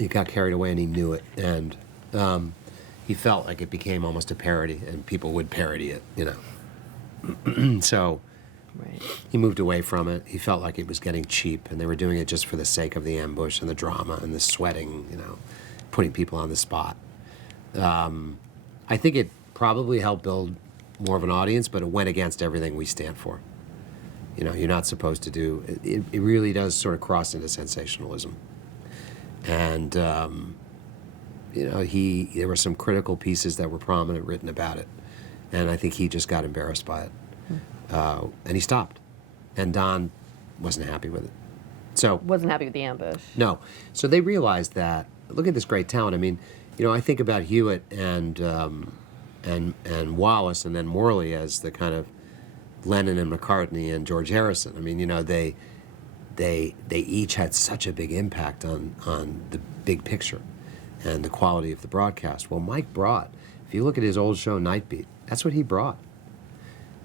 he got carried away and he knew it. And he felt like it became almost a parody, and people would parody it, you know. So Right. he moved away from it. He felt like it was getting cheap, and they were doing it just for the sake of the ambush and the drama and the sweating, you know, putting people on the spot. I think it probably helped build more of an audience, but it went against everything we stand for. You know, you're not supposed to do it. It really does sort of cross into sensationalism. And you know, there were some critical pieces that were prominent written about it, and I think he just got embarrassed by it, and he stopped. And Don wasn't happy with it. So Wasn't happy with the ambush. no, so they realized that. Look at this great talent. I mean, you know, I think about Hewitt and Wallace, and then Morley as the kind of Lennon and McCartney and George Harrison. I mean, you know, they each had such a big impact on the big picture and the quality of the broadcast. Well, Mike brought, if you look at his old show Night Beat, that's what he brought.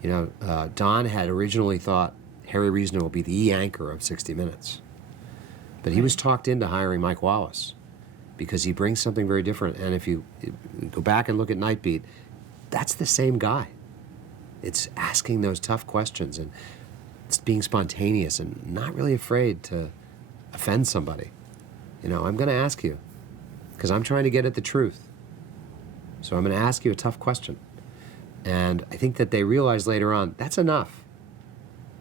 You know, Don had originally thought Harry Reasoner will be the anchor of 60 Minutes. But he was talked into hiring Mike Wallace because he brings something very different. And if you go back and look at Night Beat, that's the same guy. It's asking those tough questions, and it's being spontaneous and not really afraid to offend somebody. You know, I'm going to ask you because I'm trying to get at the truth. So I'm going to ask you a tough question. And I think that they realized later on, that's enough.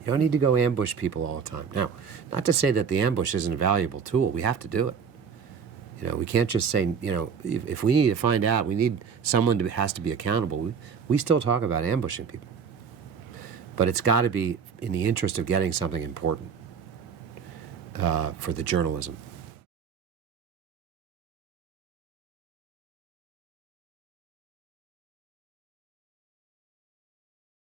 You don't need to go ambush people all the time. Now, not to say that the ambush isn't a valuable tool. We have to do it. You know, we can't just say, you know, if we need to find out, we need someone who has to be accountable. We still talk about ambushing people. But it's got to be in the interest of getting something important for the journalism.